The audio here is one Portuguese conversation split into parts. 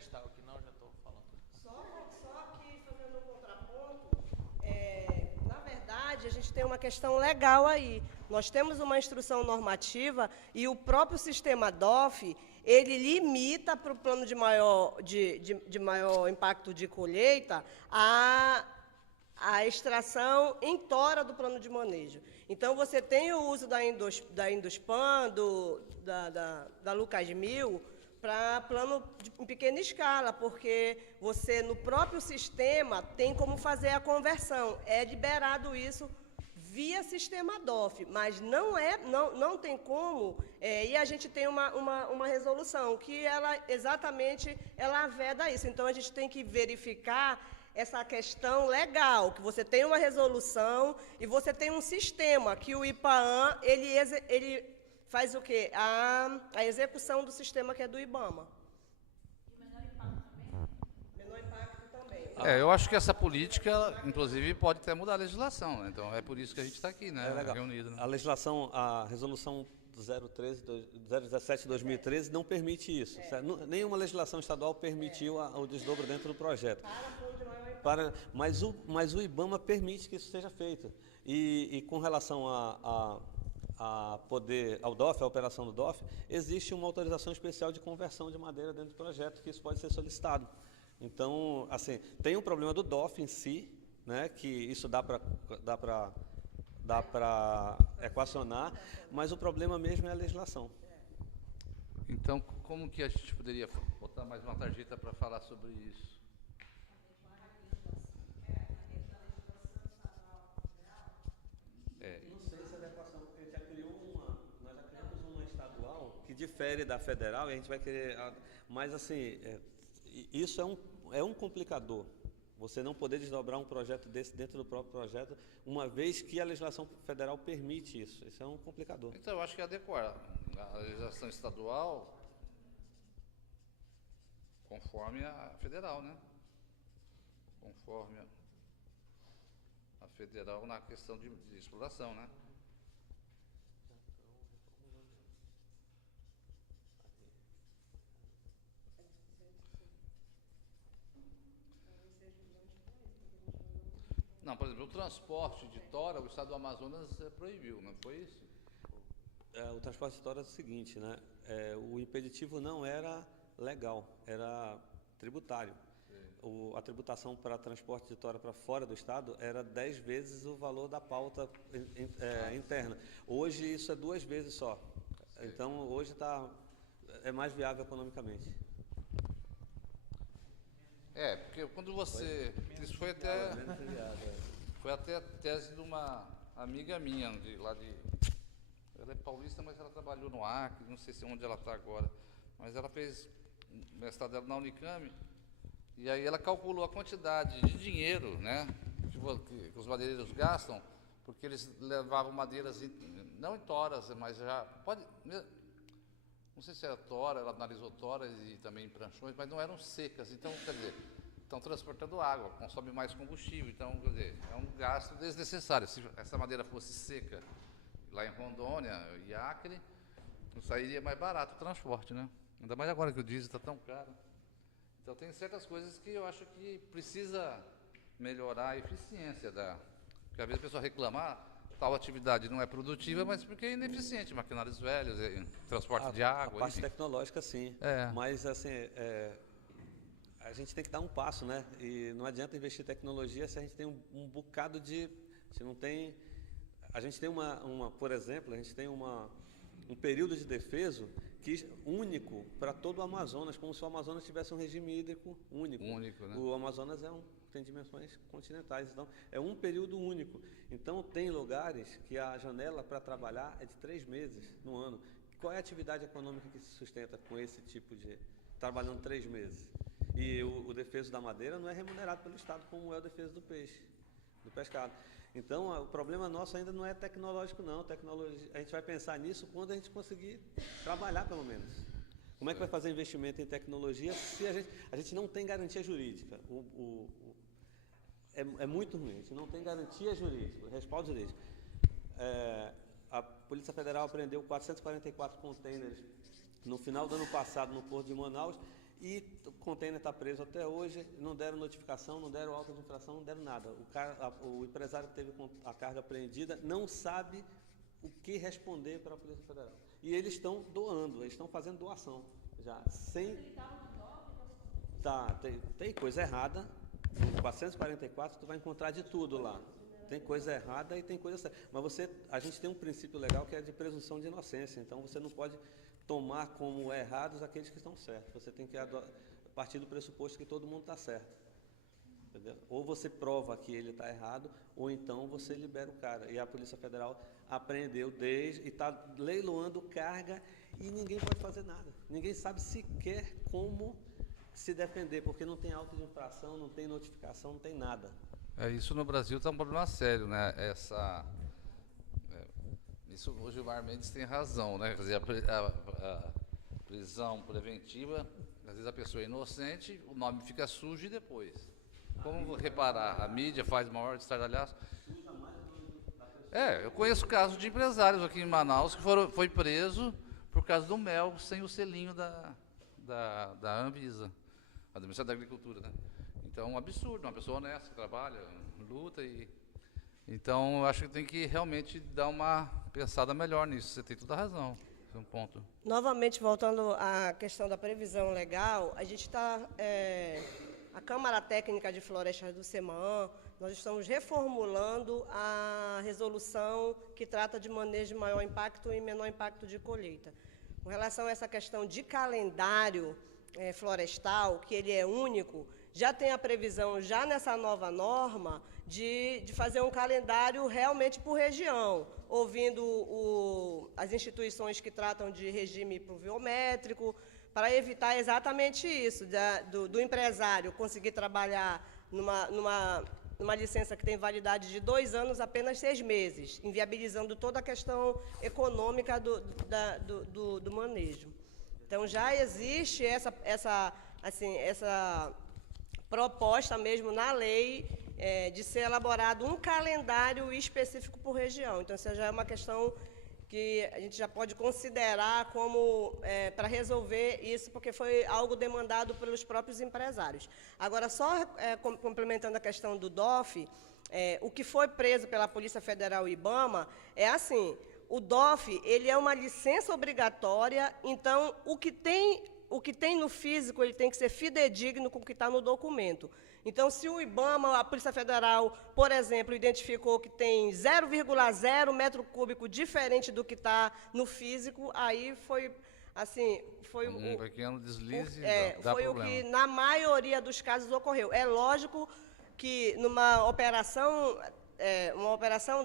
destaque aqui, não, já estou falando. Só que fazendo um contraponto, na verdade, a gente tem uma questão legal aí. Nós temos uma instrução normativa e o próprio sistema DOF, ele limita para o plano de maior impacto de colheita a extração em tora do plano de manejo. Então, você tem o uso da Induspan, da Lucas Mil, para plano em pequena escala, porque você, no próprio sistema, tem como fazer a conversão. É liberado isso via sistema DOF, mas não tem como, e a gente tem uma resolução que ela veda isso. Então, a gente tem que verificar essa questão legal, que você tem uma resolução e você tem um sistema, que o IPAAN, ele faz o quê? A execução do sistema que é do IBAMA. Menor impacto também. Eu acho que essa política, inclusive, pode até mudar a legislação, né? Então é por isso que a gente está aqui, né? Reunido. Né? A legislação, a resolução 017 de 2013 não permite isso. Nenhuma legislação estadual permitiu o desdobro dentro do projeto. Mas o IBAMA permite que isso seja feito. E com relação ao DOF, a operação do DOF, existe uma autorização especial de conversão de madeira dentro do projeto, que isso pode ser solicitado. Então, assim, tem um problema do DOF em si, né, que isso dá para equacionar, mas o problema mesmo é a legislação. Então, como que a gente poderia botar mais uma tarjeta para falar sobre isso? Não sei se a adequação, porque nós já criamos uma estadual que difere da federal e a gente vai querer, mas assim, isso é um complicador. Você não poder desdobrar um projeto desse dentro do próprio projeto, uma vez que a legislação federal permite isso. Isso é um complicador. Então, eu acho que é adequar a legislação estadual conforme a federal, né? Conforme a federal na questão de exploração, né? Não, por exemplo, o transporte de tora, o estado do Amazonas proibiu, não foi isso? O transporte de tora é o seguinte, né? O impeditivo não era legal, era tributário. A tributação para transporte de tora para fora do estado era 10 vezes o valor da pauta interna. Hoje isso é 2 vezes só. Sim. Então hoje é mais viável economicamente. Porque quando você... Isso foi até a tese de uma amiga minha, ela é paulista, mas ela trabalhou no Acre, não sei onde ela está agora, mas ela fez o mestrado dela na Unicam, e aí ela calculou a quantidade de dinheiro, né, que os madeireiros gastam, porque eles levavam madeiras, não em toras, mas já... Não sei se era tora, ela analisou toras e também pranchões, mas não eram secas. Então, quer dizer, estão transportando água, consome mais combustível. Então, quer dizer, é um gasto desnecessário. Se essa madeira fosse seca lá em Rondônia e Acre, não sairia mais barato o transporte, né? Ainda mais agora que o diesel está tão caro. Então, tem certas coisas que eu acho que precisa melhorar a eficiência porque às vezes a pessoa reclama, tal atividade não é produtiva, mas porque é ineficiente, maquinários velhos, transporte de água. A parte tecnológica, sim. Mas, assim, a gente tem que dar um passo, né? E não adianta investir em tecnologia se a gente tem um bocado de... Se não tem... A gente tem por exemplo, a gente tem um período de defeso único para todo o Amazonas, como se o Amazonas tivesse um regime hídrico único. Único, né? O Amazonas tem dimensões continentais, então é um período único. Então tem lugares que a janela para trabalhar é de 3 meses no ano. Qual é a atividade econômica que se sustenta com esse tipo de... trabalhando 3 meses? E o defeso da madeira não é remunerado pelo Estado como é o defeso do peixe, do pescado. Então o problema nosso ainda não é tecnológico não, a gente vai pensar nisso quando a gente conseguir trabalhar pelo menos. Como é que vai fazer investimento em tecnologia se a gente não tem garantia jurídica? É muito ruim, a gente não tem garantia jurídica, respaldo jurídico. A Polícia Federal apreendeu 444 contêineres no final do ano passado no Porto de Manaus E o container está preso até hoje, não deram notificação, não deram auto de infração, não deram nada. O empresário que teve a carga apreendida não sabe o que responder para a Polícia Federal. E eles estão doando, eles estão fazendo doação. Já, sem... Tá, tem coisa errada. No 444 tu vai encontrar de tudo lá. Tem coisa errada e tem coisa certa. Mas a gente tem um princípio legal que é de presunção de inocência. Então você não pode tomar como errados aqueles que estão certos. Você tem que partir do pressuposto que todo mundo está certo. Entendeu? Ou você prova que ele está errado, ou então você libera o cara. E a Polícia Federal apreendeu e está leiloando carga e ninguém pode fazer nada. Ninguém sabe sequer como se defender, porque não tem auto de infração, não tem notificação, não tem nada. Isso no Brasil está um problema sério, né? Isso o Gilmar Mendes tem razão, né? Quer dizer, a prisão preventiva, às vezes a pessoa é inocente, o nome fica sujo e depois. Como reparar? A mídia faz maior estardalhaço. Eu conheço casos de empresários aqui em Manaus que foi preso por causa do mel sem o selinho da Anvisa, a do Ministério da Agricultura, né? Então, é um absurdo, uma pessoa honesta que trabalha, luta e... Então, eu acho que tem que realmente dar uma pensada melhor nisso. Você tem toda a razão. Esse é um ponto. Novamente, voltando à questão da previsão legal, a gente está... a Câmara Técnica de Florestas do SEMAN, nós estamos reformulando a resolução que trata de manejo de maior impacto e menor impacto de colheita. Com relação a essa questão de calendário florestal, que ele é único, já tem a previsão, já nessa nova norma, de fazer um calendário realmente por região, ouvindo as instituições que tratam de regime pluviométrico, para evitar exatamente isso, do empresário conseguir trabalhar numa licença que tem validade de 2 anos, apenas 6 meses, inviabilizando toda a questão econômica do manejo. Então, já existe essa proposta mesmo na lei de ser elaborado um calendário específico por região. Então, isso já é uma questão que a gente já pode considerar como para resolver isso, porque foi algo demandado pelos próprios empresários. Agora, só complementando a questão do DOF, o que foi preso pela Polícia Federal e IBAMA é assim: o DOF ele é uma licença obrigatória, então o que tem no físico ele tem que ser fidedigno com o que está no documento. Então, se o IBAMA, a Polícia Federal, por exemplo, identificou que tem 0,0 metro cúbico diferente do que está no físico, aí foi assim, foi um pequeno deslize, foi o que na maioria dos casos ocorreu. É lógico que numa operação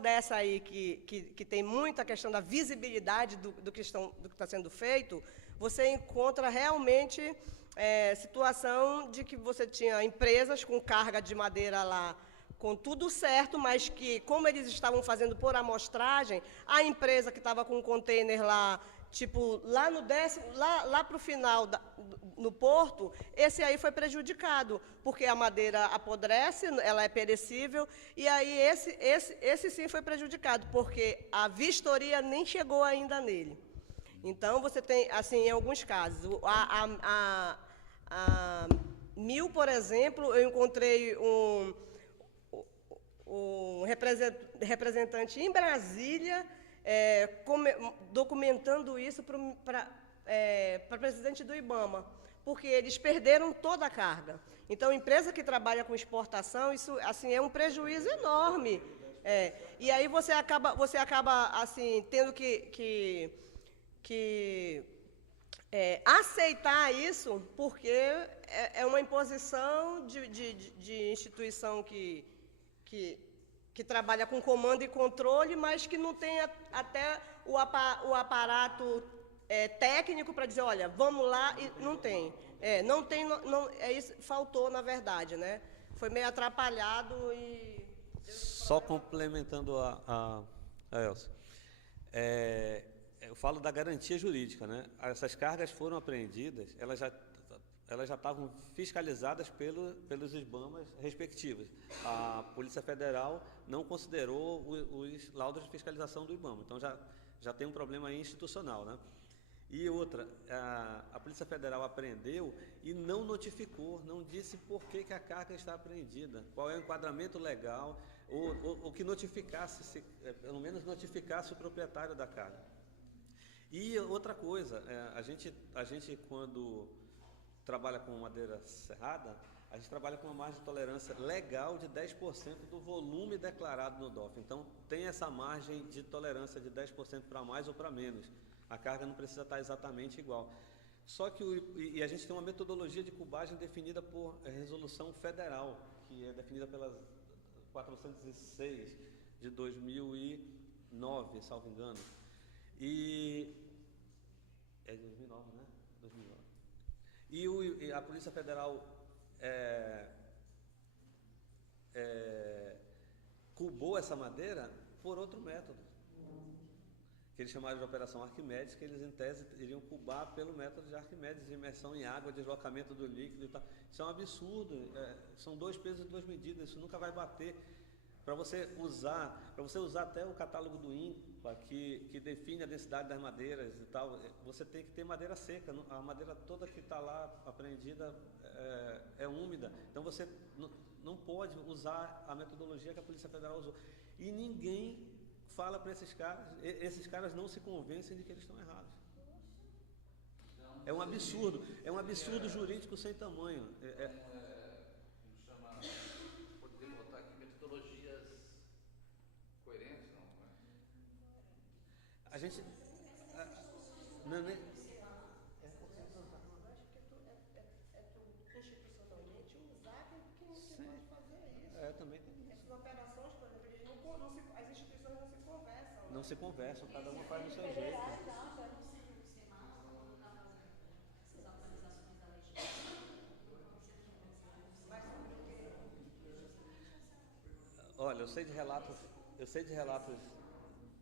dessa aí que tem muita questão da visibilidade do que está sendo feito, você encontra realmente situação de que você tinha empresas com carga de madeira lá, com tudo certo, mas que, como eles estavam fazendo por amostragem, a empresa que estava com o container lá, tipo, lá no lá para o final, no porto, esse aí foi prejudicado, porque a madeira apodrece, ela é perecível, e aí esse sim foi prejudicado, porque a vistoria nem chegou ainda nele. Então, você tem, assim, em alguns casos, a Mil, por exemplo, eu encontrei um representante em Brasília documentando isso para o presidente do IBAMA, porque eles perderam toda a carga. Então, empresa que trabalha com exportação, isso assim, é um prejuízo enorme. E aí você acaba assim, tendo que aceitar isso, porque é uma imposição de instituição que trabalha com comando e controle, mas que não tem até o aparato técnico para dizer, olha, vamos lá, e não tem. Isso faltou, na verdade, né? Foi meio atrapalhado e... Só complementando a Elsa. Eu falo da garantia jurídica, né? Essas cargas foram apreendidas, elas já estavam fiscalizadas pelos IBAMAs respectivos. A Polícia Federal não considerou os laudos de fiscalização do IBAMA, então já tem um problema aí institucional, né? E outra, a Polícia Federal apreendeu e não notificou, não disse por que a carga está apreendida, qual é o enquadramento legal, ou que notificasse, pelo menos notificasse o proprietário da carga. E outra coisa, a gente quando trabalha com madeira serrada, a gente trabalha com uma margem de tolerância legal de 10% do volume declarado no DOF. Então, tem essa margem de tolerância de 10% para mais ou para menos. A carga não precisa estar exatamente igual. Só que a gente tem uma metodologia de cubagem definida por resolução federal, que é definida pela 406 de 2009, salvo engano. É 2009, né? 2009. E a Polícia Federal cubou essa madeira por outro método, que eles chamaram de Operação Arquimedes, que eles, em tese, iriam cubar pelo método de Arquimedes, de imersão em água, deslocamento do líquido e tal. Isso é um absurdo, são 2 pesos e 2 medidas, isso nunca vai bater. Para você usar até o catálogo do INPA, que define a densidade das madeiras e tal, você tem que ter madeira seca, a madeira toda que está lá apreendida é úmida, então você não pode usar a metodologia que a Polícia Federal usou. E ninguém fala para esses caras não se convencem de que eles estão errados. É um absurdo jurídico sem tamanho. Podemos botar aqui metodologias coerentes, não, né? A gente... institucionalmente usar quem pode fazer isso. Também tem isso. Essas operações, por exemplo, as instituições não se conversam. Não se conversam, cada uma faz do seu jeito. Olha, eu sei de relatos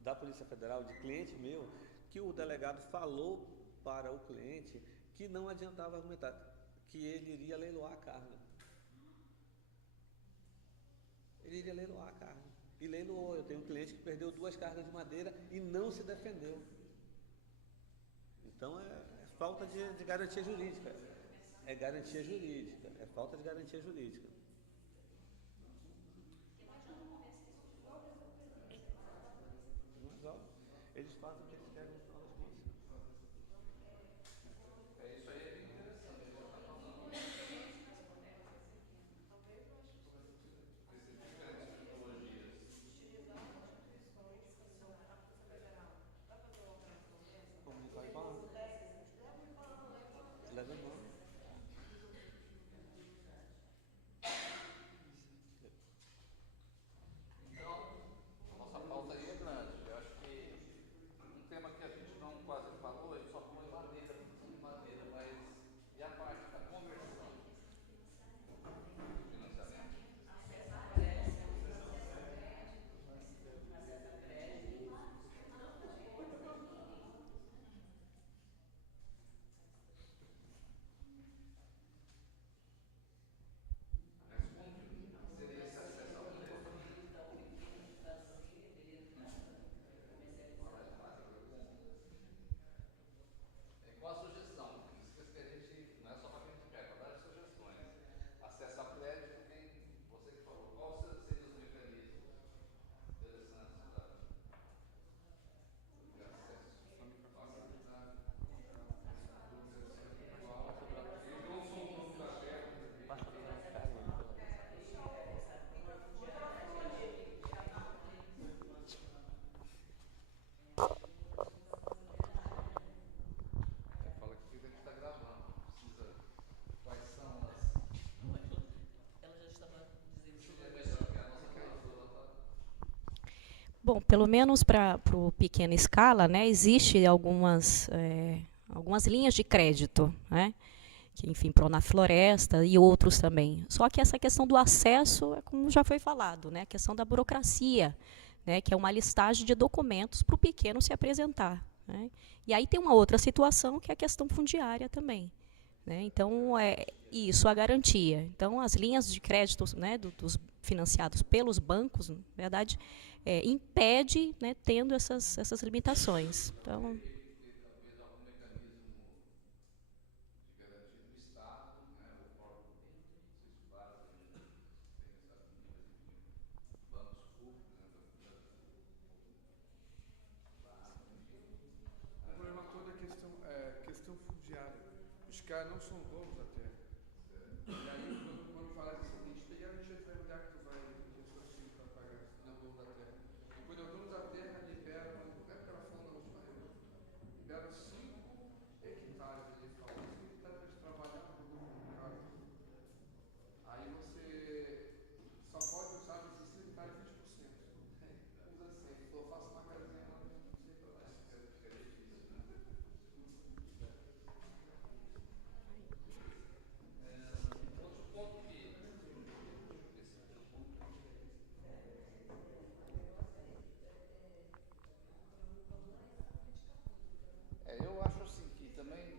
da Polícia Federal, de cliente meu, que o delegado falou para o cliente que não adiantava argumentar, que ele iria leiloar a carga. Ele iria leiloar a carga. E leiloou. Eu tenho um cliente que perdeu 2 cargas de madeira e não se defendeu. Então é falta de garantia jurídica. É garantia jurídica. É falta de garantia jurídica. Mas, ó, eles fazem o que eles querem no final das contas. Isso aí é bem interessante. Como vai falar? Leva em mão. Nossa pauta aí é grande. Eu acho que um tema que a gente não quase falou, a gente só falou em madeira, mas e a parte da conversão? Financiamento? Seria esse acesso ao crédito? Qual a sugestão? Isso que a gente não é só para quem quer, para várias sugestões. Acesso a crédito, você que falou, quais seriam os mecanismos interessantes para ter acesso? Fala que tem que estar gravando. Precisa. Quais são as. Ela já estava dizendo sobre É melhor que a nossa relatora, tá? Bom, pelo menos para o pequena escala, né, existe algumas linhas de crédito, né, que, enfim, Pronafloresta e outros também. Só que essa questão do acesso, é como já foi falado, né, a questão da burocracia, né, que é uma listagem de documentos para o pequeno se apresentar. Né. E aí tem uma outra situação, que é a questão fundiária também. Né. Então, isso, a garantia. Então, as linhas de crédito, né, dos financiados pelos bancos, na verdade, impede, né, tendo essas limitações. Então, Talvez algum mecanismo caras não são donos da terra. E aí, quando fala assim, a gente tem garantia de onde é que tu vai ter assim para pagar, não é o dono da terra. E quando é o dono da terra, libera, não é porque ela falou na última reunião, libera 5 hectares, ele fala, 5 hectares para trabalhar no produto do cara. Aí você só pode usar nesses 5 hectares 20%. Usa 100, então eu faço uma casinha lá, não sei para lá. Eu acho assim que também,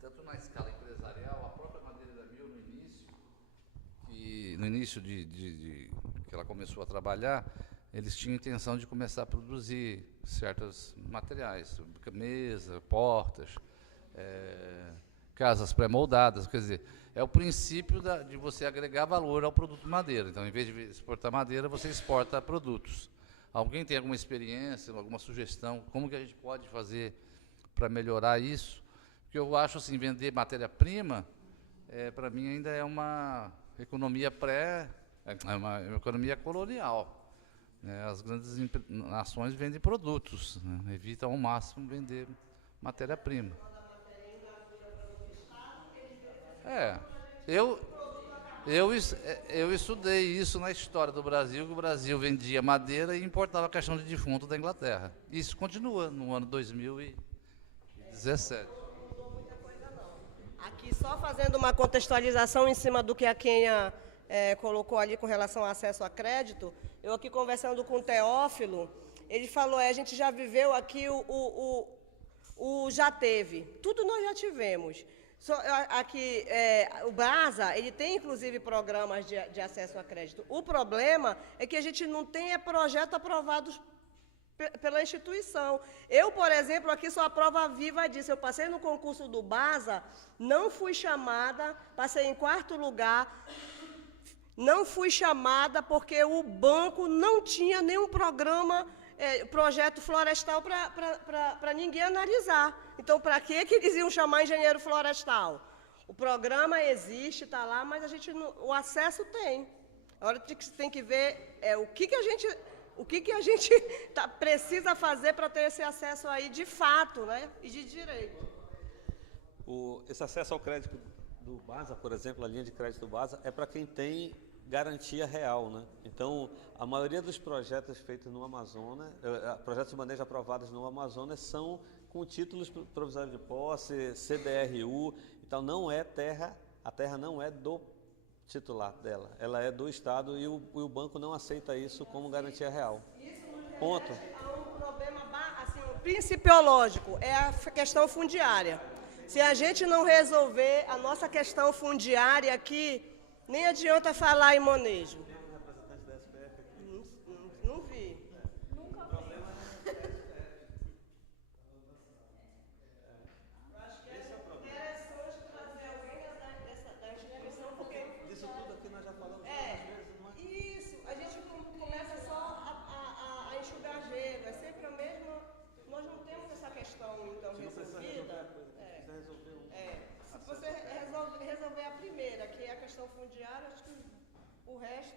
tanto na escala empresarial, a própria Madeira da Mil no início de que ela começou a trabalhar, eles tinham intenção de começar a produzir certos materiais, mesa, portas, casas pré-moldadas, quer dizer, é o princípio de você agregar valor ao produto madeira. Então, em vez de exportar madeira, você exporta produtos. Alguém tem alguma experiência, alguma sugestão, como que a gente pode fazer para melhorar isso? Porque eu acho assim, vender matéria-prima, para mim ainda é uma economia é uma economia colonial. Né? As grandes nações vendem produtos, né? Evitam ao máximo vender matéria-prima. Eu estudei isso na história do Brasil, que o Brasil vendia madeira e importava caixão de defunto da Inglaterra. Isso continua no ano 2017. Aqui, só fazendo uma contextualização em cima do que a Kênia colocou ali com relação ao acesso a crédito, eu aqui conversando com o Teófilo, ele falou, a gente já viveu aqui o já teve, tudo nós já tivemos. Aqui, o Brasa, ele tem, inclusive, programas de acesso a crédito. O problema é que a gente não tem projetos aprovados pela instituição. Eu, por exemplo, aqui sou a prova viva disso. Eu passei no concurso do BASA, não fui chamada, passei em 4º lugar, não fui chamada porque o banco não tinha nenhum projeto florestal para ninguém analisar. Então, para que eles iam chamar engenheiro florestal? O programa existe, está lá, mas a gente o acesso tem. Agora tem que ver o que a gente precisa fazer para ter esse acesso aí de fato, né? E de direito. Esse acesso ao crédito do BASA, por exemplo, a linha de crédito do BASA, é para quem tem garantia real, né? Então, a maioria dos projetos feitos no Amazonas, projetos de manejo aprovados no Amazonas, são com títulos provisórios de posse, CDRU, então não é terra, a terra não é do titular dela, ela é do Estado e o banco não aceita isso como garantia real. Ponto. Há um problema assim, principiológico, é a questão fundiária. Se a gente não resolver a nossa questão fundiária aqui, nem adianta falar em manejo. Tem um representante da SPF aqui? Não vi. Nunca vi. Eu acho que é interessante trazer alguém da instituição, porque... Disso tudo aqui nós já falamos várias vezes, não é? Isso, a gente começa só a enxugar gelo, é sempre a mesma... Nós não temos essa questão, então, resolvida. Se você resolver a primeira, que é a questão fundiária, acho que o resto...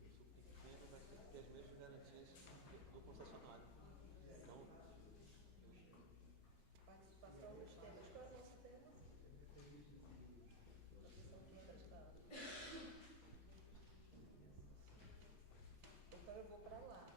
pequeno vai ter que ter as mesmas garantias do concessionário. Então, Participação nos temas. Qual é o nosso tema? Proteção florestal. Então eu vou para lá.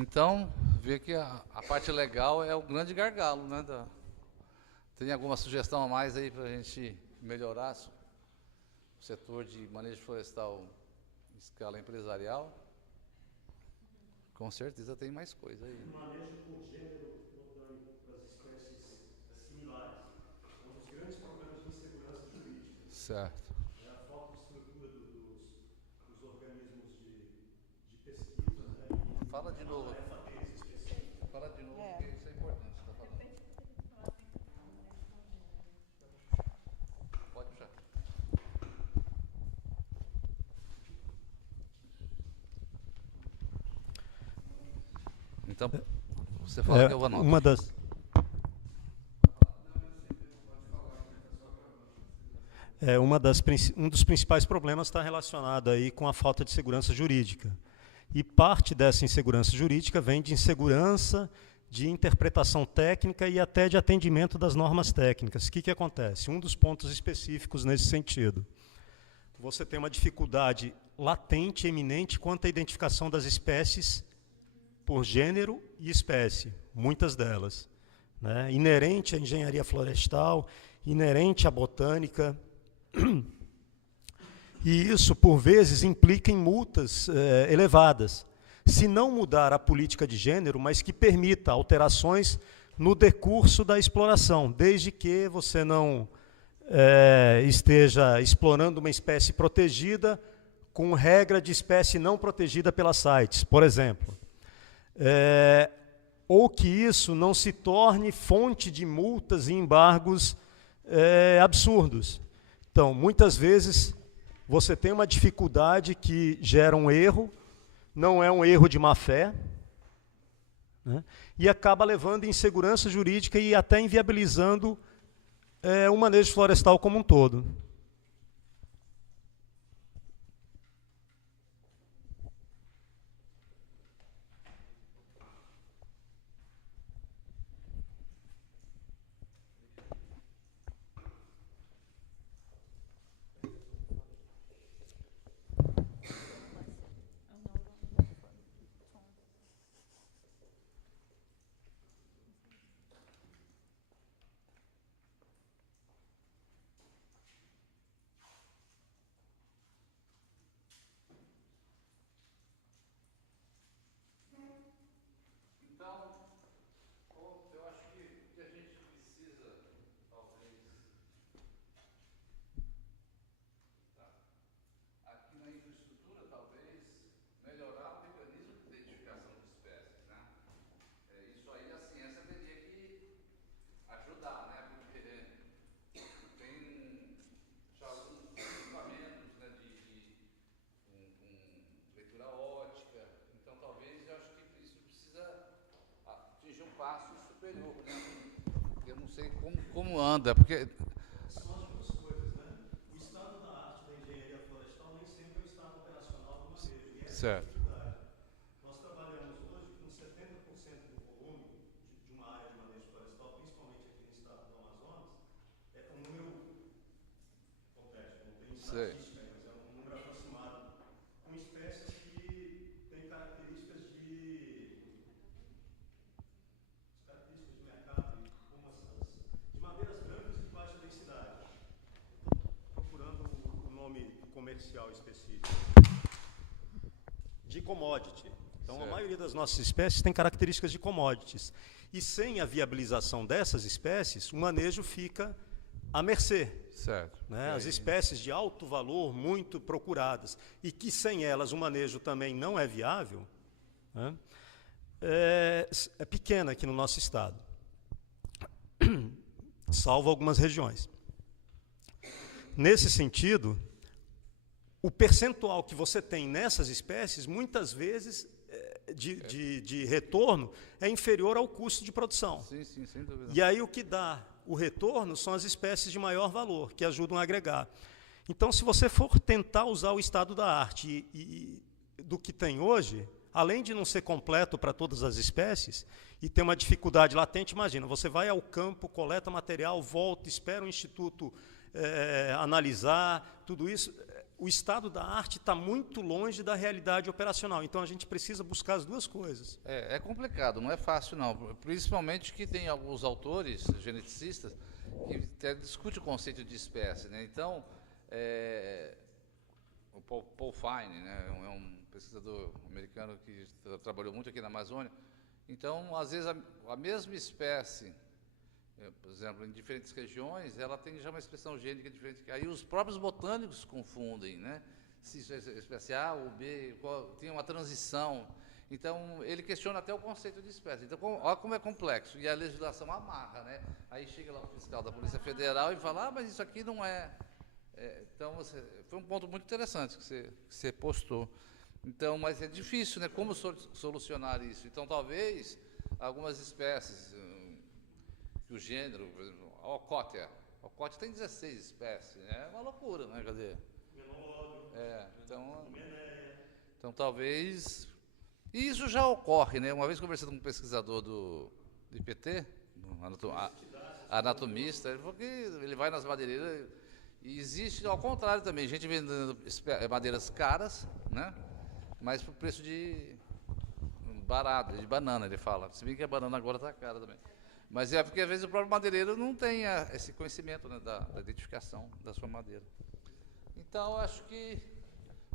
Então, vê que a parte legal é o grande gargalo, né? Tem alguma sugestão a mais aí para a gente melhorar o setor de manejo florestal em escala empresarial? Com certeza tem mais coisa aí. Manejo por gênero botânico das espécies similares. Um dos grandes problemas de insegurança jurídica. Certo. É a falta de estrutura dos organismos de pesquisa. Né? Fala de novo. Fala de novo, porque isso é importante. Você tá falando. Pode puxar. Então, você fala que eu vou anotar. Um dos principais problemas está relacionado aí com a falta de segurança jurídica. E parte dessa insegurança jurídica vem de insegurança de interpretação técnica e até de atendimento das normas técnicas. O que acontece? Um dos pontos específicos nesse sentido. Você tem uma dificuldade latente, eminente, quanto à identificação das espécies por gênero e espécie, muitas delas. Né? Inerente à engenharia florestal, inerente à botânica. E isso, por vezes, implica em multas elevadas, se não mudar a política de gênero, mas que permita alterações no decurso da exploração, desde que você não esteja explorando uma espécie protegida com regra de espécie não protegida pelas CITES, por exemplo. Ou que isso não se torne fonte de multas e embargos absurdos. Então, muitas vezes, você tem uma dificuldade que gera um erro, não é um erro de má-fé, né, e acaba levando insegurança jurídica e até inviabilizando o manejo florestal como um todo. Como anda, porque... São as duas coisas, né? O estado da arte da engenharia florestal nem sempre é o estado operacional do manejo. E essa é a dificuldade. Nós trabalhamos hoje com 70% do volume de uma área de manejo florestal, principalmente aqui no estado do Amazonas, é um número complexo, não tem estatística, mas é um número aproximado, com espécies que têm características de mercado, como de madeiras brancas de baixa densidade. Procurando o nome comercial específico. De commodity. Então, certo. A maioria das nossas espécies tem características de commodities. E sem a viabilização dessas espécies, o manejo fica à mercê. Certo. Né? As espécies de alto valor, muito procuradas, e que sem elas o manejo também não é viável, né? É pequena aqui no nosso estado, salvo algumas regiões. Nesse sentido, o percentual que você tem nessas espécies, muitas vezes, de retorno, é inferior ao custo de produção. Sim, sim, sem dúvida. E aí o que dá o retorno são as espécies de maior valor, que ajudam a agregar. Então, se você for tentar usar o estado da arte do que tem hoje, além de não ser completo para todas as espécies, e ter uma dificuldade latente, imagina, você vai ao campo, coleta material, volta, espera o instituto analisar, tudo isso. o estado da arte está muito longe da realidade operacional. Então, a gente precisa buscar as duas coisas. É complicado, não é fácil não. Principalmente que tem alguns autores geneticistas que até discutem o conceito de espécie, né? Então, o Paul Fine, né, é um pesquisador americano que trabalhou muito aqui na Amazônia. Então, às vezes, a mesma espécie, por exemplo, em diferentes regiões, ela tem já uma expressão gênica diferente. Aí os próprios botânicos confundem, né? Se isso é espécie A ou B, tem uma transição. Então, ele questiona até o conceito de espécie. Então, olha como é complexo. E a legislação amarra, né? Aí chega lá o fiscal da Polícia Federal e fala, mas isso aqui não é... Então, foi um ponto muito interessante que você postou. Então, mas é difícil, né? Como solucionar isso? Então, talvez, algumas espécies, que o gênero, por exemplo, a Ocotea tem 16 espécies, né? É uma loucura, né? Cadê? Então, talvez... E isso já ocorre, né? Uma vez conversando com um pesquisador do IPT, anatomista, ele falou que ele vai nas madeireiras e existe, ao contrário também, gente vendendo madeiras caras, né? Mas por preço de barato, de banana, ele fala. Se bem que a banana agora está cara também. Mas é porque às vezes o próprio madeireiro não tem esse conhecimento, né, da identificação da sua madeira. Então, acho que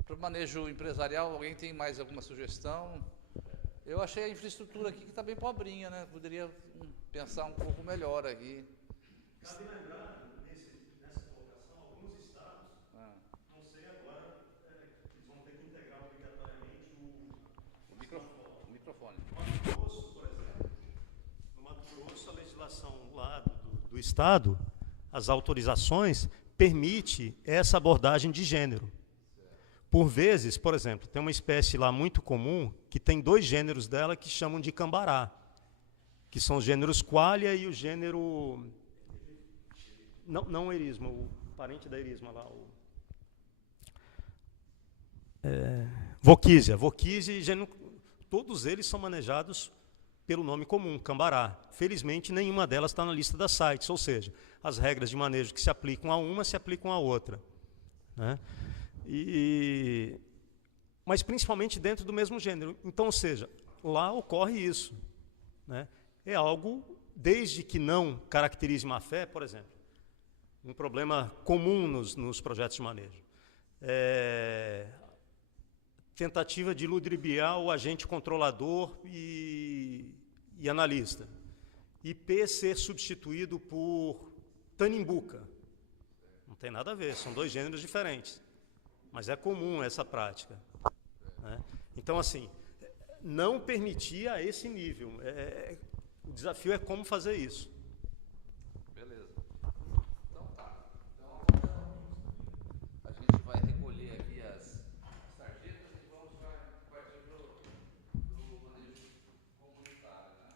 para o manejo empresarial, alguém tem mais alguma sugestão? Eu achei a infraestrutura aqui que está bem pobrinha, né? Poderia pensar um pouco melhor aqui. Cabe lembrar, nessa colocação, alguns estados, não sei agora, eles vão ter que integrar obrigatoriamente o microfone. No Mato Grosso, por exemplo, no Mato Grosso, a legislação lá do estado, as autorizações, permite essa abordagem de gênero. Por vezes, por exemplo, tem uma espécie lá muito comum, que tem 2 gêneros dela que chamam de cambará, que são os gêneros qualia e o gênero... Não erisma, o parente da erisma lá, Vochysia e gênero, todos eles são manejados pelo nome comum, cambará. Felizmente, nenhuma delas está na lista das CITES, ou seja, as regras de manejo que se aplicam a uma se aplicam à outra, né? Mas principalmente dentro do mesmo gênero. Então, ou seja, lá ocorre isso, né? É algo, desde que não caracterize má fé, por exemplo, um problema comum nos projetos de manejo. Tentativa de ludibriar o agente controlador e analista. IP ser substituído por tanimbuca. Não tem nada a ver, são 2 gêneros diferentes. Mas é comum essa prática, né? Então, assim, não permitir a esse nível. O desafio é como fazer isso. Beleza. Então tá. Então, a gente vai recolher aqui as tarjetas e vamos partir do manejo comunitário, né?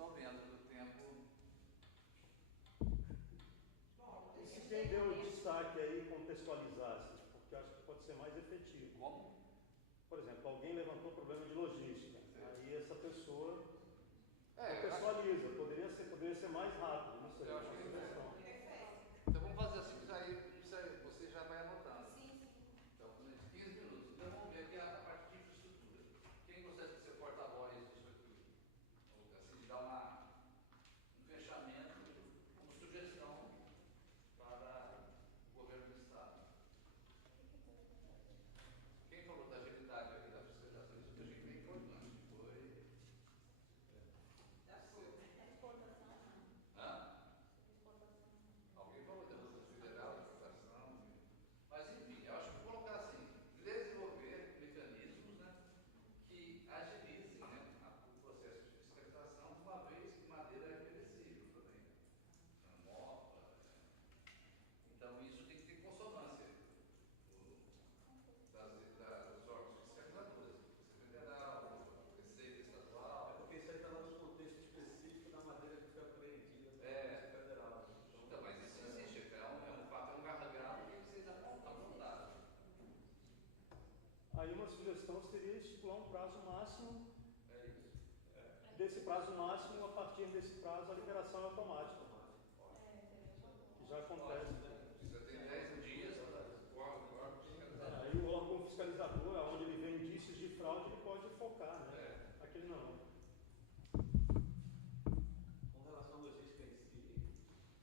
estão vendo do tempo. E se quem deu destaque aí contextualizasse, porque acho que pode ser mais efetivo. Como? Por exemplo, alguém levantou problema de logística. Aí essa pessoa É, contextualiza, poderia ser mais rápido, não sei, eu é acho uma que sugestão. então vamos fazer assim, isso aí você já vai anotando. Então, 15 minutos. Então vamos ver aqui a parte de infraestrutura. Quem gostaria de ser porta-voz disso aqui? Assim, de dar um fechamento, uma sugestão para o governo do Estado. Quem falou da agilidade aqui da fiscalização? Isso que eu achei bem importante. Foi. Hã? Alguém falou da Receita Federal, da exportação. Mas, enfim, eu acho que colocar assim, desenvolver mecanismos, né, que agilizem, né, o processo de fiscalização, uma vez que madeira é perecível também. Mopa. Então, isso tem que ter consonância dos órgãos fiscalizadores, Receita Federal, Receita Estadual. Porque isso aí está lá no contexto específico da madeira que foi apreendida pela Federal. Então, mas isso existe, é um fato, é um gargalo que vocês apontaram. Aí uma sugestão seria estipular um prazo máximo. É isso. Desse prazo máximo, a partir desse prazo, a liberação é automática. Que já acontece. Você tem 10 dias para o órgão fiscalizador. Aí o órgão fiscalizador, onde ele vê indícios de fraude, ele pode focar, né? Aquele não. Com relação à logística em si,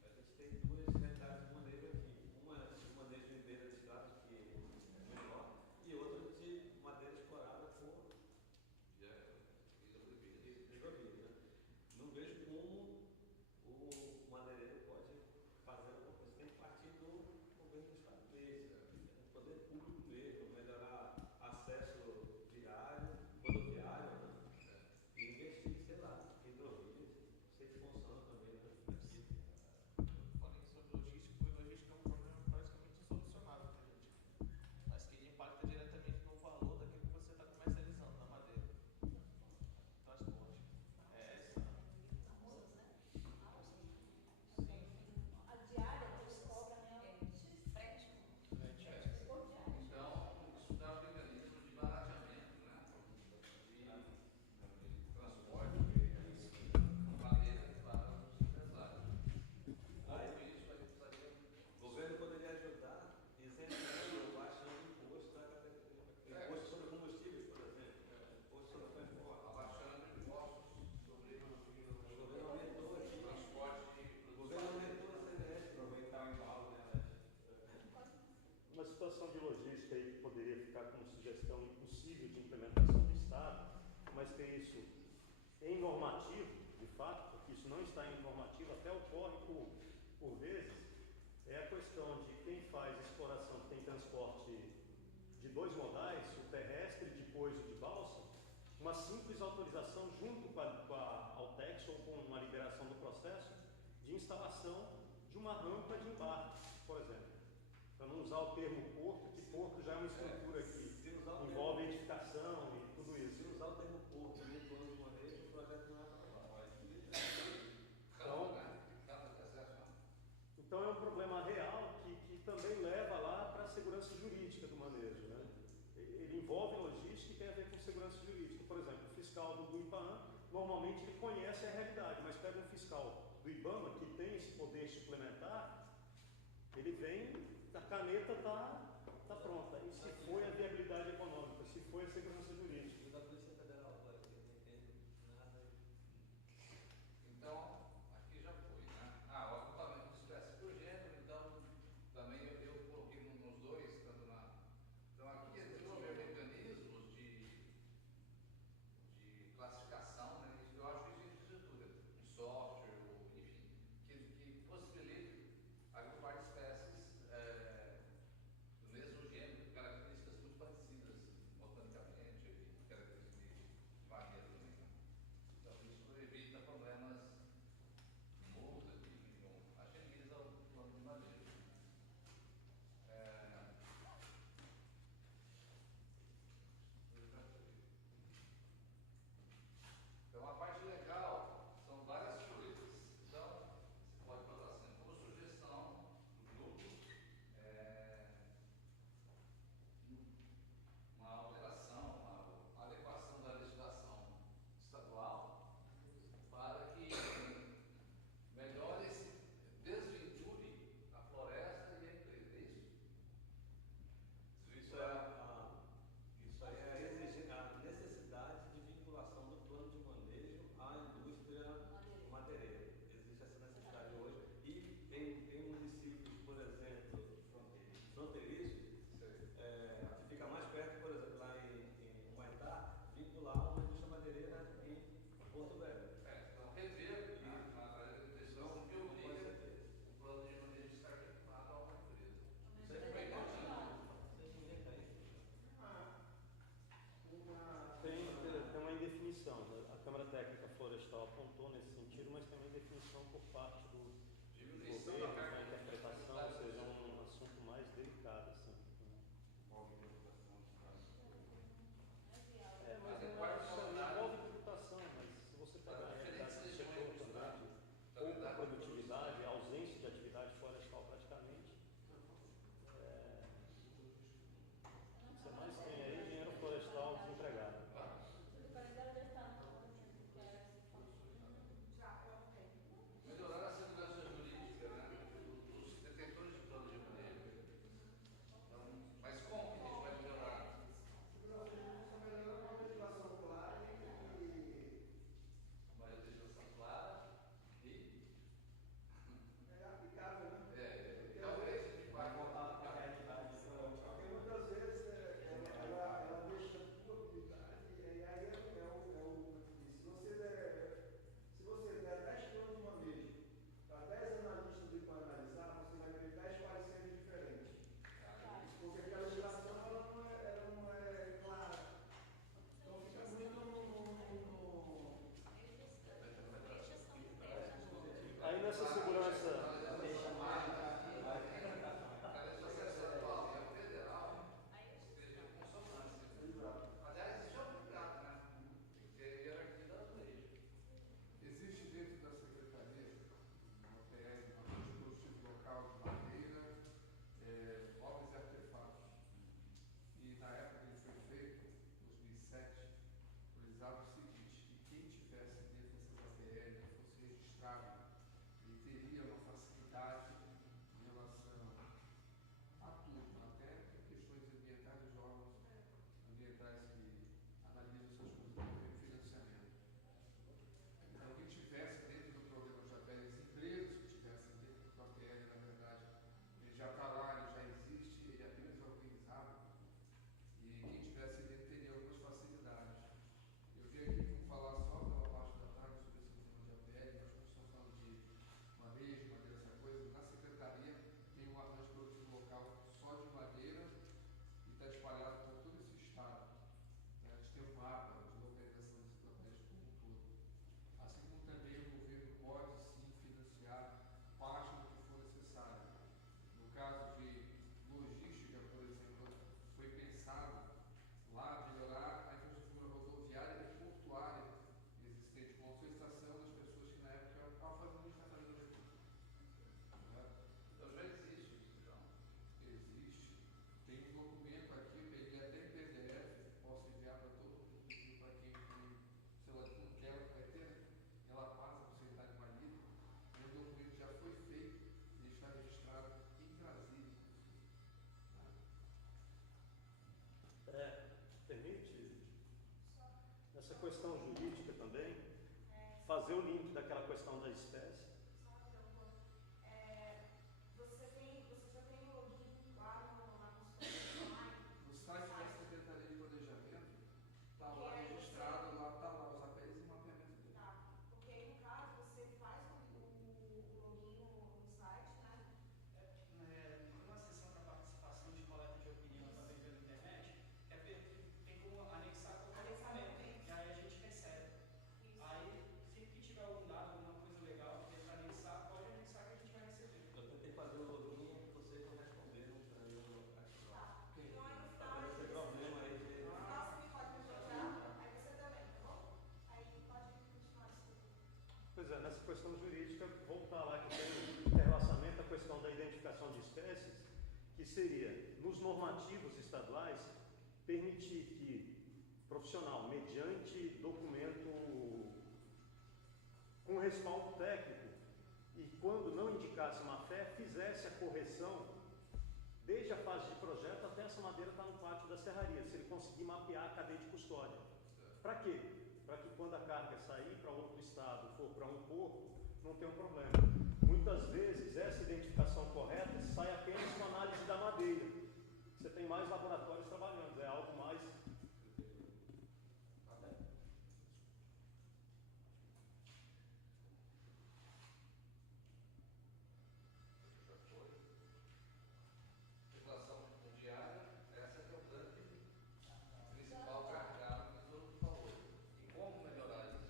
a gente tem duas realidades de manejo aqui. Uma de manejo de madeira de estrada, que é menor, e outra de madeira explorada por hidrovia, né? Não vejo como o madeireiro pode fazer alguma coisa. Tem que partir do governo do Estado mesmo, do poder público mesmo, melhorar acesso viário, rodoviário, né? E investir, sei lá, em hidrovias, sei que funciona também, né? Aqui. Falei sobre logística, porque logística é um problema praticamente insolucionável para a gente, mas que ele impacta diretamente no valor daquilo que você está comercializando na madeira. Transporte. A diária que eles cobram é frete. Então, estudar o mecanismo de barateamento, né? De transporte de madeira para os empresários. Aí, Isso aí precisaria. o governo poderia ajudar isentando ou baixando o imposto da categoria. Imposto sobre combustíveis, por exemplo. Imposto sobre transporte. Abaixando impostos sobre O governo aumentou o aqui. transporte de O produtos. governo aumentou a CDS para aumentar o embalo, né? Uma situação de logística aí que poderia ficar como sugestão impossível de implementação do Estado, mas ter isso em normativo, de fato, porque isso não está em normativo, até ocorre por vezes, é a questão de quem faz exploração que tem transporte de dois modais, o terrestre depois o de balsa, uma simples autorização junto com a Altex ou com uma liberação do processo de instalação de uma rampa de embarque, por exemplo. Para não usar o termo porto, que porto já é uma estrutura que envolve edificação e tudo isso. Se usar o termo porto no plano de manejo, o projeto não é Então é um problema real que também leva lá para a segurança jurídica do manejo, né? Ele envolve logística e tem a ver com segurança jurídica. Por exemplo, o fiscal do IBAMA, normalmente ele conhece a realidade, mas pega um fiscal do IBAMA que tem esse poder suplementar, ele vem, a caneta está pronta. E se foi a viabilidade econômica, se foi a segurança jurídica. da Polícia Federal agora, que não entende nada. Então, aqui já foi, né? O agrupamento de espécies por gênero, então, também eu coloquei nos dois, tanto na. Então, aqui é desenvolver mecanismos de classificação, né? Isso, eu acho isso em infraestrutura, um software, enfim, que possibilite agrupar espécies do mesmo gênero, características muito questão jurídica também, fazer o link daquela questão da espécie. Você já tem um login lá no online? No site da Secretaria de Planejamento, está lá registrado, lá está lá os APIs e o mapeamento dele. Tá. Porque aí, no caso, você faz o login no site, né? Numa sessão para participação de coleta de opinião também pela internet, tem como anexar qualquer documento, e aí a gente recebe. Aí, sempre que tiver algum dado, alguma coisa legal que tem para anexar, pode anexar que a gente vai receber. Eu tentei fazer o login, vocês não responderam para eu ativar. Então, aí no final, Tá esse problema aí de... no final você me pode me ajudar, aí você também, tá bom? Aí pode continuar isso. Pois é, nessa questão jurídica, voltar lá que tem interlaçamento a questão da identificação de espécies, que seria, nos normativos estaduais, permitir que profissional, mediante documento com respaldo técnico, e quando não indicasse má fé, fizesse a correção desde a fase de projeto até essa madeira estar no pátio da serraria, se ele conseguir mapear a cadeia de custódia. Para quê? Para que quando a carga sair para outro estado, for para um porto, não tenha um problema. Muitas vezes essa identificação correta sai apenas com análise da madeira. Você tem mais laboratórios trabalhando, é algo mais... Situação diária, essa que é o grande principal gargalo que todo mundo falou. E como melhorar isso?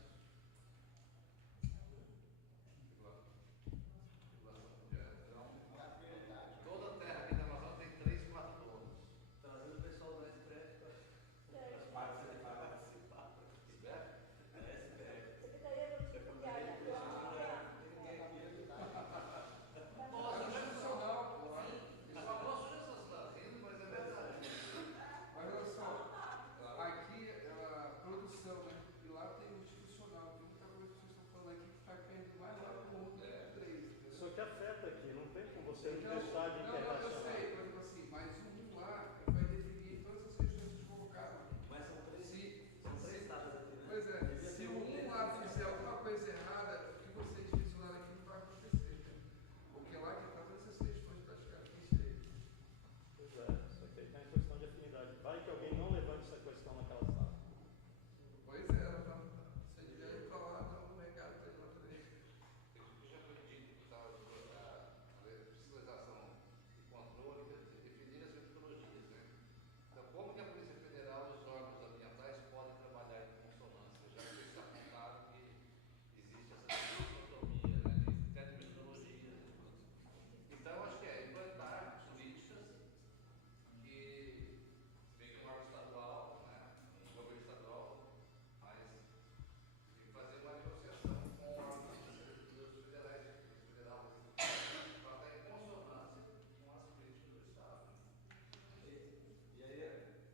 Regulação diária. Então, toda terra aqui da Amazônia tem 3, 4 donos. Trazendo o pessoal da SPF para participar. Certo? Nossa, sensacional, pô. Isso é uma boa sugestão, você está rindo, mas é verdade. Mas olha só, aqui é a produção, né? E lá tem o institucional. Tem muita coisa que vocês estão falando aqui que está caindo mais lá no mundo do 3. Isso que afeta aqui, não tem como você não testar de Não, eu internacional. sei, por exemplo assim, mas um lá vai definir todas as questões que vocês colocaram. Mas são três Se, datas aqui, né? pois é, se um lá fizer alguma coisa errada, o que vocês visualizaram aqui não vai acontecer, né? Porque lá que está todas essas questões praticamente aí. Pois é, isso aqui está em questão de afinidade. Vai que alguém não levante essa questão naquela sala. Pois é, você devia ir para lá, dar um recado para ele lá também. Eu já aprendi que a fiscalização e controle definir as metodologias, né? Então, como que a Polícia Federal e os órgãos ambientais podem trabalhar em consonância, já que eles apontaram que existe essa dicotomia, né, até de metodologias. Então, acho que é implantar políticas que vem do órgão estadual, né, um governo estadual, mas tem que fazer uma negociação com órgãos dos federais, para estar em consonância com as políticas do Estado.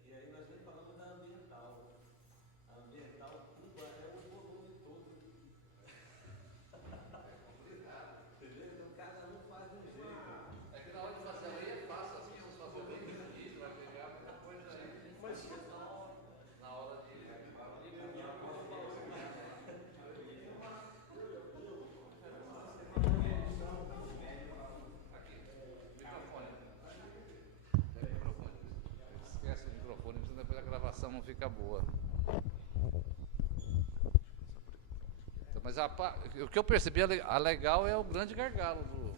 E aí nós vem falando da ambiental. A ambiental tudo é o volume todo. Entendeu? Então cada um faz um jeito. É que na hora de fazer a lei é fácil, as pessoas fazem bem definido, vai pegar muita coisa aí. Mas Na hora de. Aqui, microfone. É microfone. Esquece o microfone, senão depois a gravação não fica boa. Então, mas o que eu percebi, a legal é o grande gargalo do.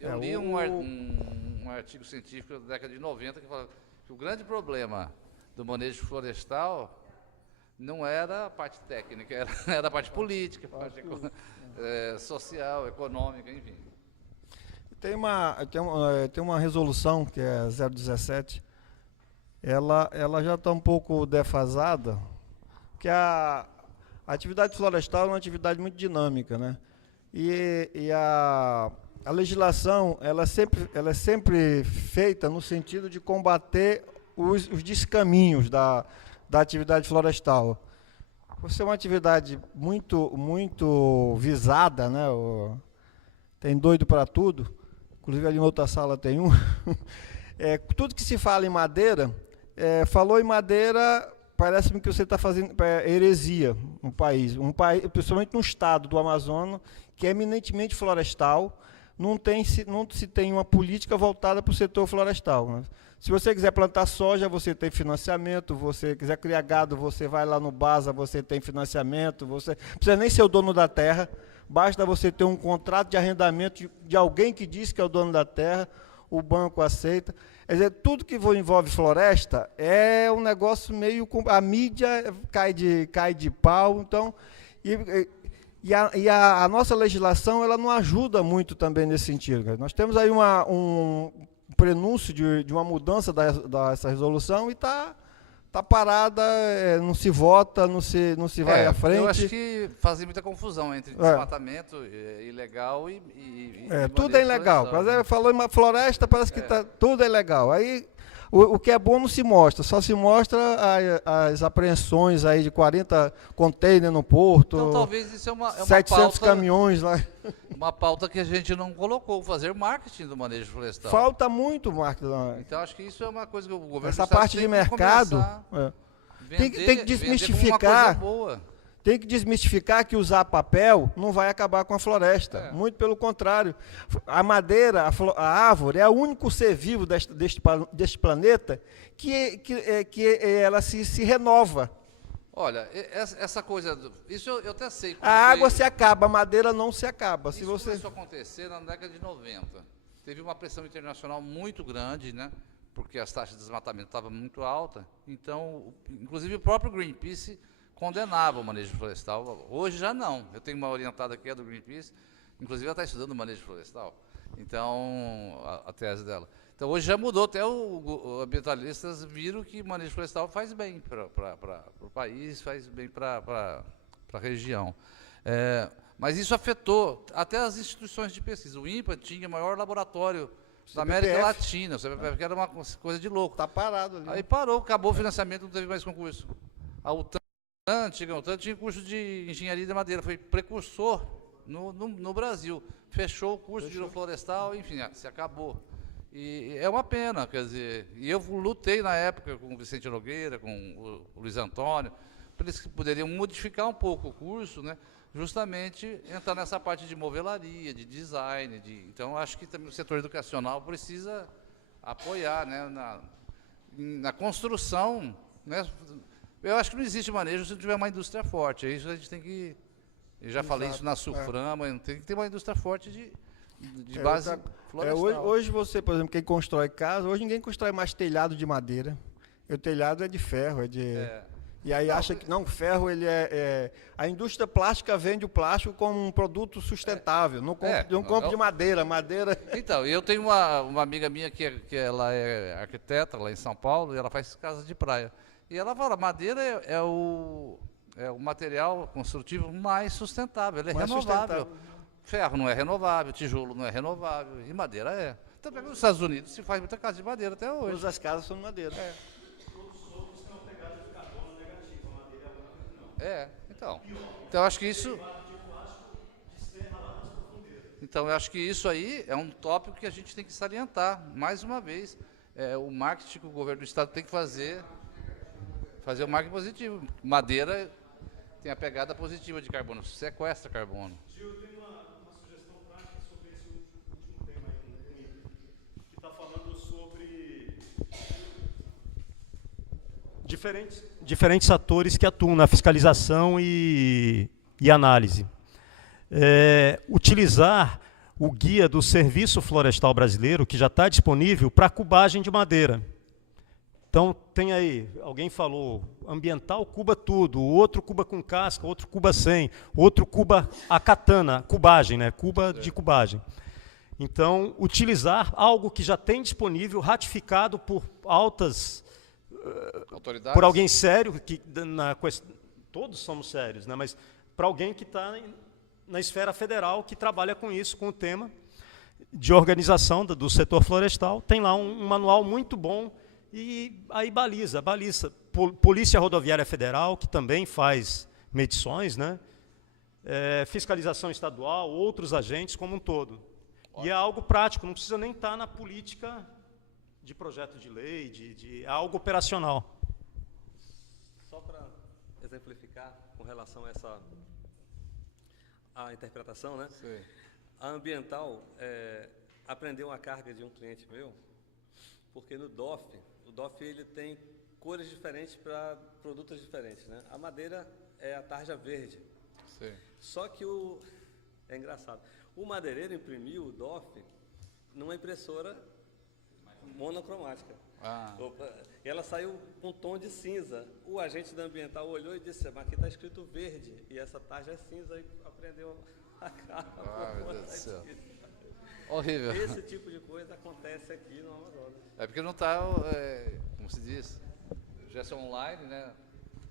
Eu li um artigo científico da década de 90 que fala que o grande problema do manejo florestal não era a parte técnica, era a parte política, a parte social, econômica, enfim. Tem uma resolução, que é 017, ela já está um pouco defasada, porque a atividade florestal é uma atividade muito dinâmica, né? E a legislação ela é sempre feita no sentido de combater os descaminhos da atividade florestal. Por ser uma atividade muito visada, né? Tem doido para tudo, inclusive ali em outra sala tem um. Tudo que se fala em madeira, falou em madeira, parece-me que você está fazendo heresia no país. Principalmente no estado do Amazonas, que é eminentemente florestal, não se tem uma política voltada para o setor florestal, né? Se você quiser plantar soja, você tem financiamento. Você quiser criar gado, você vai lá no BASA, você tem financiamento. Você não precisa nem ser o dono da terra, basta você ter um contrato de arrendamento de alguém que diz que é o dono da terra, o banco aceita. Quer dizer, tudo que envolve floresta é um negócio meio... A mídia cai de pau, então... A nossa legislação ela não ajuda muito também nesse sentido. Nós temos aí um prenúncio de uma mudança dessa resolução e está parada, não se vota, não se vai à frente. Eu acho que fazia muita confusão entre desmatamento ilegal e tudo é ilegal. Falou em uma floresta, parece que tudo é ilegal. Aí o que é bom não se mostra, só se mostra as apreensões aí de 40 containers no porto. Então talvez isso é uma 700 pauta, caminhões lá. Uma pauta que a gente não colocou, fazer marketing do manejo florestal. Falta muito marketing. Então acho que isso é uma coisa que o governo Essa parte de mercado tem que desmistificar. Tem que desmistificar que usar papel não vai acabar com a floresta. Muito pelo contrário. A madeira, a árvore, é o único ser vivo deste planeta que ela se renova. Olha, essa coisa... Isso eu até sei. A água se acaba, a madeira não se acaba. Isso começou a acontecer na década de 90. Teve uma pressão internacional muito grande, né? Porque as taxas de desmatamento estavam muito altas. Então, inclusive o próprio Greenpeace condenava o manejo florestal. Hoje já não. Eu tenho uma orientada que é do Greenpeace, inclusive ela está estudando o manejo florestal. Então, a tese dela. Então, hoje já mudou, até os ambientalistas viram que o manejo florestal faz bem para o país, faz bem para a região. Mas isso afetou até as instituições de pesquisa. O INPA tinha o maior laboratório da América Latina, o CBPF, que era uma coisa de louco. Está parado ali. Aí parou, acabou o financiamento, não teve mais concurso. A UTAN tinha curso de engenharia de madeira, foi precursor no Brasil. Fechou o curso de florestal, enfim, se acabou. E é uma pena, quer dizer, e eu lutei na época com o Vicente Nogueira, com o Luiz Antônio, para eles que poderiam modificar um pouco o curso, né, justamente entrar nessa parte de movelaria, de design. Então, acho que também o setor educacional precisa apoiar, né, na construção, né. Eu acho que não existe manejo se não tiver uma indústria forte. Isso a gente tem que... Eu já falei isso na Suframa, tem que ter uma indústria forte de base florestal. Hoje você, por exemplo, quem constrói casa, hoje ninguém constrói mais telhado de madeira. O telhado é de ferro, E aí acha que não, ferro ele a indústria plástica vende o plástico como um produto sustentável, não compra de madeira. Então, eu tenho uma amiga minha que ela é arquiteta lá em São Paulo e ela faz casas de praia. E ela fala, madeira é o material construtivo mais sustentável, ele é renovável. Ferro não é renovável, tijolo não é renovável, e madeira é. Então, nos Estados Unidos se faz muita casa de madeira até hoje. Todas as casas são de madeira. Então acho que isso... Então, eu acho que isso aí é um tópico que a gente tem que salientar, mais uma vez. O marketing que o governo do Estado tem que fazer o marketing positivo. Madeira tem a pegada positiva de carbono, sequestra carbono. Gil, eu tenho uma sugestão prática sobre esse último tema aí, que está falando sobre diferentes atores que atuam na fiscalização e análise. Utilizar o guia do Serviço Florestal Brasileiro, que já está disponível para cubagem de madeira. Então, tem aí, alguém falou, ambiental cuba tudo, o outro cuba com casca, outro cuba sem, outro cuba a katana, cubagem, né? Cuba de cubagem. Então, utilizar algo que já tem disponível, ratificado por altas... autoridades. Por alguém sério, todos somos sérios, né? Mas para alguém que está na esfera federal, que trabalha com isso, com o tema de organização do setor florestal, tem lá um manual muito bom. E aí baliza. Polícia Rodoviária Federal, que também faz medições, né? Fiscalização estadual, outros agentes como um todo. Ótimo. E é algo prático, não precisa nem estar na política de projeto de lei, é algo operacional. Só para exemplificar com relação a a interpretação, né? Sim. A Ambiental aprendeu uma carga de um cliente meu, porque no DOF, o DOF ele tem cores diferentes para produtos diferentes, né? A madeira é a tarja verde. Sim. Só que é engraçado. O madeireiro imprimiu o DOF numa impressora monocromática. Ah. E ela saiu com um tom de cinza. O agente da Ambiental olhou e disse, mas aqui está escrito verde, e essa tarja é cinza, e aprendeu a cara. Ah, meu Deus do céu. Horrível. Esse tipo de coisa acontece aqui no Amazonas. É porque não está, como se diz, gestão online, né?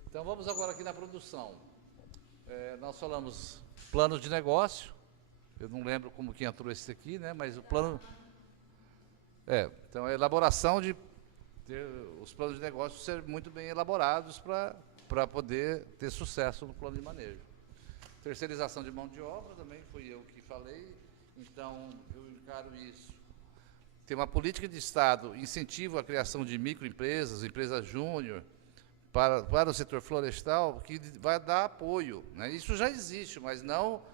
Então vamos agora aqui na produção. Nós falamos plano de negócio. Eu não lembro como que entrou esse aqui, né? Mas o plano... então a elaboração de ter os planos de negócio ser muito bem elaborados para poder ter sucesso no plano de manejo. Terceirização de mão de obra também, fui eu que falei, então eu encaro isso. Tem uma política de Estado, incentivo à criação de microempresas, empresas júnior, para o setor florestal, que vai dar apoio, né? Isso já existe, mas não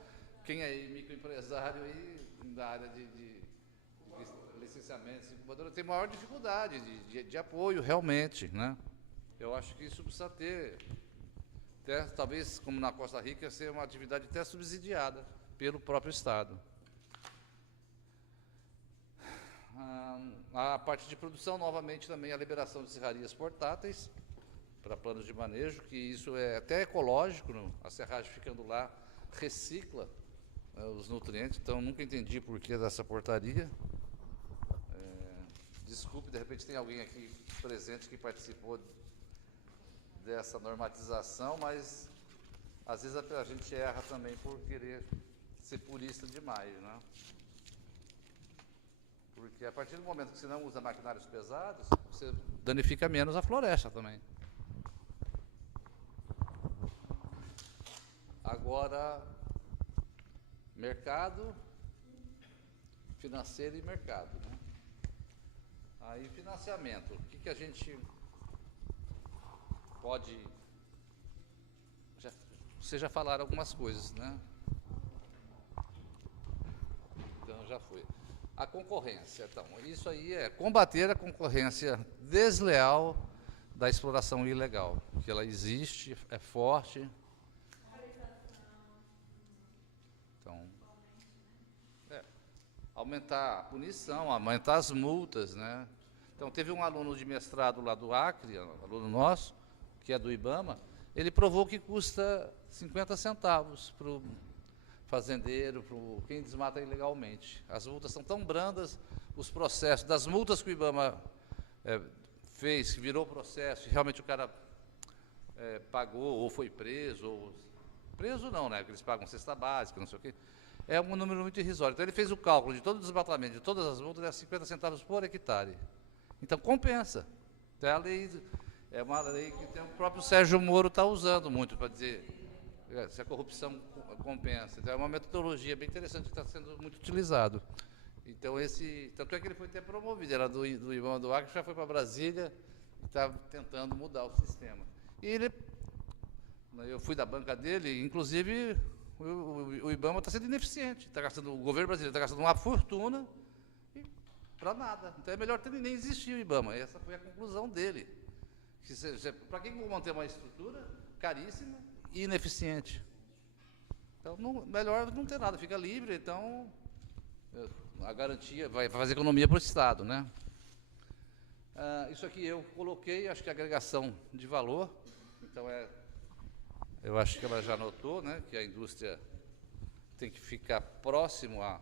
quem é microempresário aí da área de licenciamentos, incubadora, tem maior dificuldade de apoio realmente, né? Eu acho que isso precisa ter, até, talvez, como na Costa Rica, ser uma atividade até subsidiada pelo próprio Estado. A parte de produção, novamente, também a liberação de serrarias portáteis para planos de manejo, que isso é até ecológico, a serragem ficando lá recicla os nutrientes, então nunca entendi por que dessa portaria. Desculpe, de repente tem alguém aqui presente que participou dessa normatização, mas às vezes a gente erra também por querer ser purista demais, né? Porque a partir do momento que você não usa maquinários pesados, você danifica menos a floresta também. Agora, mercado, financeiro e mercado, né? Aí, financiamento, o que a gente pode... Vocês já falaram algumas coisas, né? Então, já foi. A concorrência, então, isso aí é combater a concorrência desleal da exploração ilegal, que ela existe, é forte. Então, aumentar a punição, aumentar as multas, né? Então, teve um aluno de mestrado lá do Acre, aluno nosso, que é do IBAMA, ele provou que custa 50 centavos para o fazendeiro, para quem desmata ilegalmente. As multas são tão brandas, os processos, das multas que o IBAMA fez, que virou processo, e realmente o cara pagou ou foi preso, ou... Preso não, né? Porque eles pagam cesta básica, não sei o quê. É um número muito irrisório. Então, ele fez o cálculo de todo o desmatamento, de todas as multas, é 50 centavos por hectare. Então, compensa. Então, a lei, é uma lei que o próprio Sérgio Moro está usando muito para dizer se a corrupção compensa. Então, é uma metodologia bem interessante que está sendo muito utilizado. Então, tanto é que ele foi até promovido, era do Ibama do Acre, já foi para Brasília e está tentando mudar o sistema. E eu fui da banca dele, inclusive o Ibama está sendo ineficiente, o governo brasileiro está gastando uma fortuna para nada. Então é melhor nem existir o Ibama. Essa foi a conclusão dele. Para que manter uma estrutura caríssima e ineficiente? Então, melhor não ter nada, fica livre, então a garantia vai fazer economia para o Estado, né? Isso aqui eu coloquei, acho que é agregação de valor. Então eu acho que ela já notou, né, que a indústria tem que ficar próximo à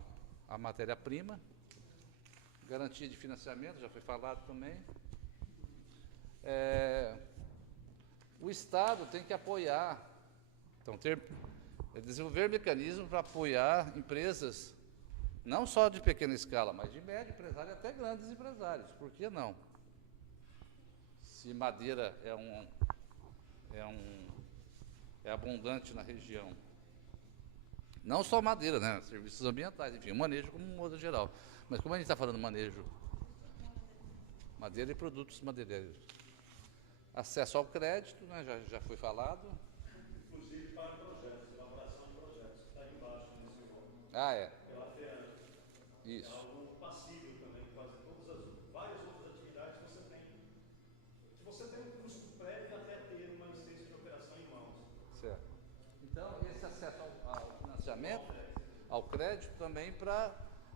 matéria-prima. Garantia de financiamento, já foi falado também. O Estado tem que apoiar, então desenvolver mecanismos para apoiar empresas, não só de pequena escala, mas de médio empresário e até grandes empresários. Por que não? Se madeira é abundante na região. Não só madeira, né? Serviços ambientais, enfim, manejo como um modo geral. Mas como a gente está falando manejo, madeira e produtos madeireiros. acesso ao crédito, né, já foi falado. Inclusive para projetos, elaboração de projetos, que está aí embaixo nesse rol. Ah, é. Pela FEAN. É Isso. algo passível também, quase várias outras atividades você tem. Você tem um custo prévio até ter uma licença de operação em mãos. Certo. Então, esse acesso ao financiamento, ao crédito, também para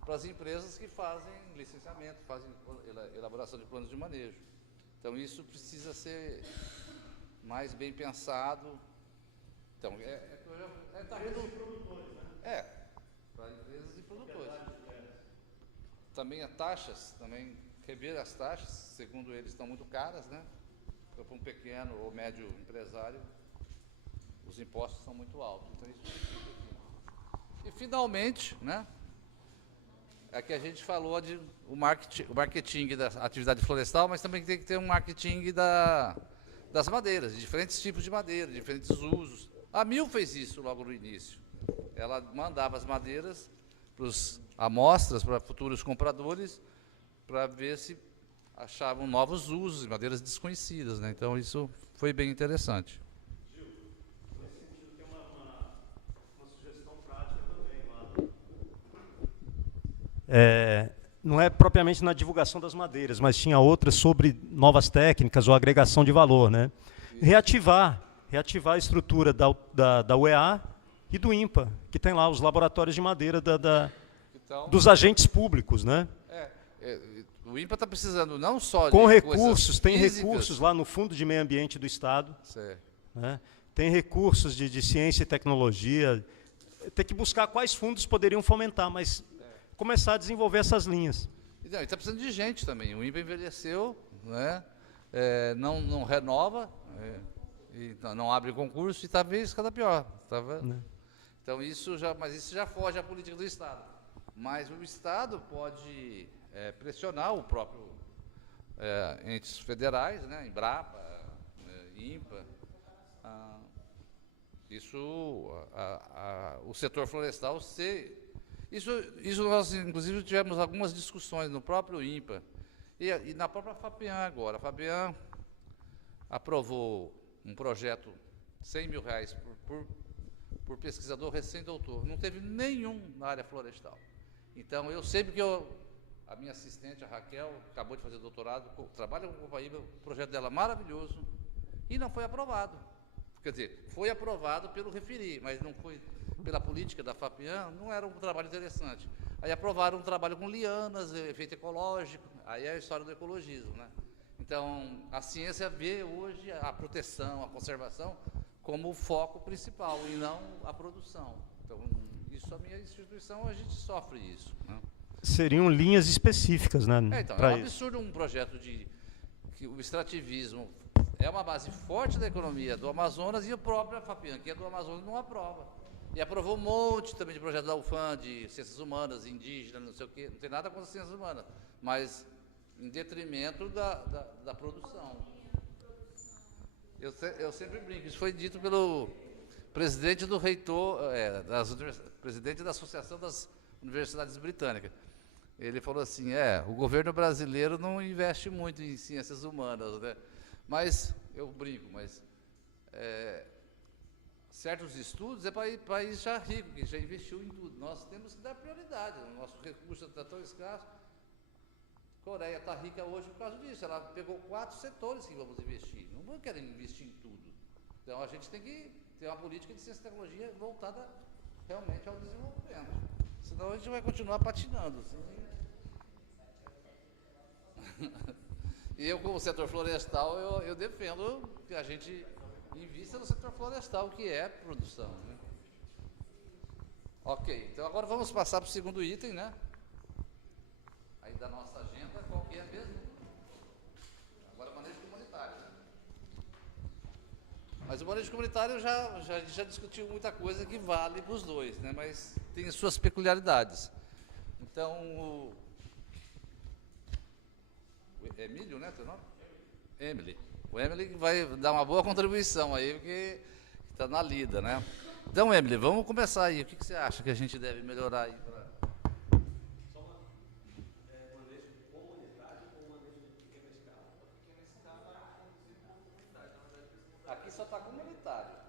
as empresas que fazem licenciamento, fazem elaboração de planos de manejo. Então, isso precisa ser mais bem pensado. Então, tá produtores, né? Para empresas e produtores. Também as taxas, também rever as taxas, segundo eles, estão muito caras, né? Então, para um pequeno ou médio empresário, os impostos são muito altos. Então, isso fica aqui. E, finalmente, né? É que a gente falou de o marketing da atividade florestal, mas também tem que ter um marketing das madeiras, de diferentes tipos de madeira, diferentes usos. A Mil fez isso logo no início. Ela mandava as madeiras para as amostras, para futuros compradores, para ver se achavam novos usos, madeiras desconhecidas, né? Então, isso foi bem interessante. Gil, nesse sentido, tem uma sugestão prática também lá. Não é propriamente na divulgação das madeiras, mas tinha outras sobre novas técnicas ou agregação de valor, né? Reativar a estrutura da UEA e do INPA, que tem lá os laboratórios de madeira Então, dos agentes públicos, né? O INPA está precisando não só com de recursos, tem físicas, recursos lá no Fundo de Meio Ambiente do Estado, certo, né? Tem recursos de ciência e tecnologia. Tem que buscar quais fundos poderiam fomentar, mas começar a desenvolver essas linhas. Não, e está precisando de gente também. O INPA envelheceu, né? Não renova, e não abre concurso e está cada pior. Então, mas isso já foge à política do Estado. Mas o Estado pode pressionar o próprio entes federais, né? Embrapa, INPA. O setor florestal Isso nós, inclusive, tivemos algumas discussões no próprio INPA e na própria FAPEAN agora. A FAPEAN aprovou um projeto de R$100 mil por pesquisador recém-doutor. Não teve nenhum na área florestal. Então, eu sempre a minha assistente, a Raquel, acabou de fazer doutorado, trabalha com o Copaíba, o projeto dela é maravilhoso, e não foi aprovado. Quer dizer, foi aprovado pelo referi, mas não foi pela política da FAPEAN, não era um trabalho interessante. Aí aprovaram um trabalho com lianas, efeito ecológico, aí é a história do ecologismo, né? Então, a ciência vê hoje a proteção, a conservação como o foco principal e não a produção. Então, isso, a minha instituição, a gente sofre isso, né? Seriam linhas específicas, né? Então, é um absurdo um projeto que o extrativismo é uma base forte da economia do Amazonas e a própria FAPEAN, que é do Amazonas, não aprova. E aprovou um monte também de projetos da UFAM, de ciências humanas, indígenas, não sei o quê. Não tem nada contra as ciências humanas, mas em detrimento da produção. Eu sempre brinco, isso foi dito pelo presidente do reitor, presidente da Associação das Universidades Britânicas. Ele falou assim, o governo brasileiro não investe muito em ciências humanas, né? Mas, eu brinco, certos estudos é país já rico, que já investiu em tudo. Nós temos que dar prioridade, o nosso recurso está tão escasso. A Coreia está rica hoje por causa disso, ela pegou 4 setores que vamos investir, não querem investir em tudo. Então, a gente tem que ter uma política de ciência e tecnologia voltada realmente ao desenvolvimento, senão a gente vai continuar patinando. Assim. E eu, como setor florestal, eu defendo que a gente invista no setor florestal, que é produção, né? Ok, então agora vamos passar para o segundo item, né? Aí da nossa agenda, qual que é mesmo? Agora manejo comunitário, né? Mas o manejo comunitário já discutiu muita coisa que vale para os dois, né? Mas tem suas peculiaridades. Então, o Emílio, né, teu nome? Emily. O Emily vai dar uma boa contribuição aí, porque está na lida, né? Então, Emily, vamos começar aí. O que você acha que a gente deve melhorar aí? Só manejo comunitário ou manejo de pequena escala? só está com o militar.